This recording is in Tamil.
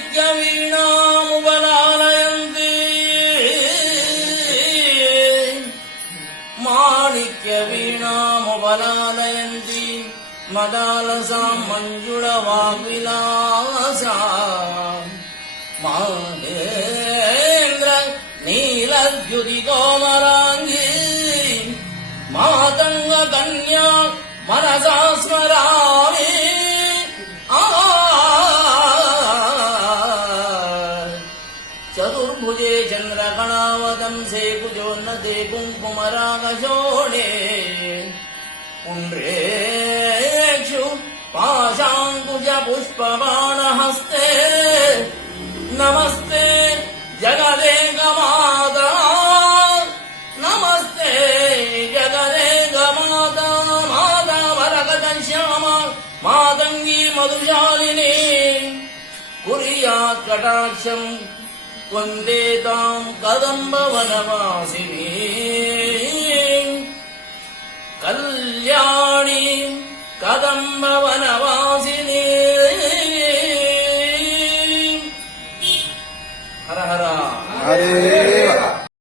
மாணிக்க வீணாமுபலாலயந்தி மாணிக்க வீணாமுபலாலயந்தி மதாலசாம் மஞ்சுள வாவிலாசா மாதேந்திர நீலத்யுதி கோமராங்கி மாதங்க கன்யா மனசா ஸ்மராமி चतुर्भुजे चन्द्रकणावदंसे कुजोन्नते कुङ्कुमरागशोणे पुण्ड्रेक्षु पाशाङ्कुज पुष्पबाणहस्ते नमस्ते जगदेकमाता नमस्ते जगदेकमाता माता वरकटश्यामा मातङ्गी मधुशालिनी कुर्यात् कटाक्षम् वन्दे ताम् कदम्बवनवासिनी कल्याणी कदम्बवनवासिनी